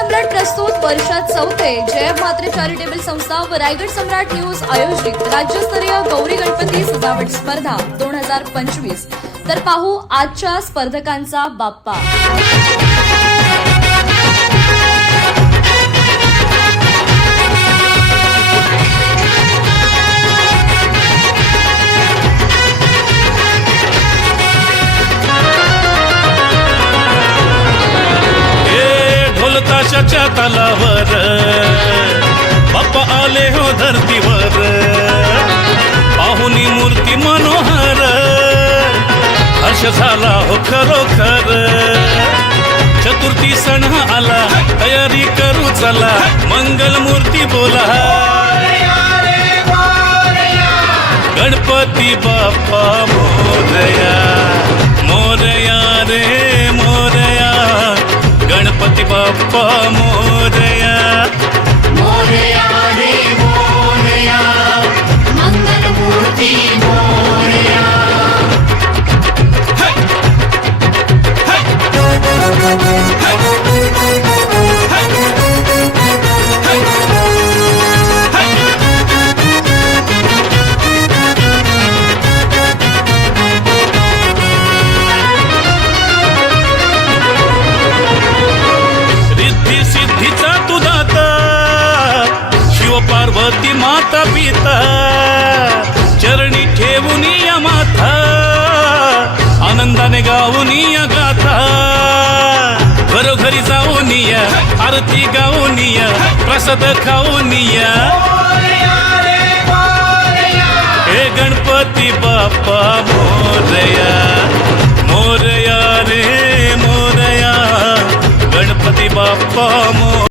सम्राट प्रस्तुत वर्षात चौथे जय म्हात्रे चॅरिटेबल संस्था व रायगड सम्राट न्यूज आयोजित राज्यस्तरीय गौरी गणपती सजावट स्पर्धा 2025। तर पाहू आजच्या स्पर्धकांचा बाप्पा। ताशाच्या तालावर बाप्पा आले हो धरतीवर, पाहुनी मूर्ती मनोहर, हर्ष झाला हो खरोखर। चतुर्थी सण आला, तयारी करू चला, मंगल मूर्ती बोला, गणपती बाप्पा मोरया, मोरया रे मोरया, गणपती बाप्पा मोरया, मोरया रे मोरया, मंगल मूर्ती मोरया। पार्वती माता पिता चरणी ठेवून या माथा, आनंदाने गाऊन या गाथा, घरोघरी जाऊन या, आरती गाऊन या, प्रसाद खाऊन या, हे गणपती बाप्पा मोरया, मोरया रे मोरया, गणपती बाप्पा मोरया।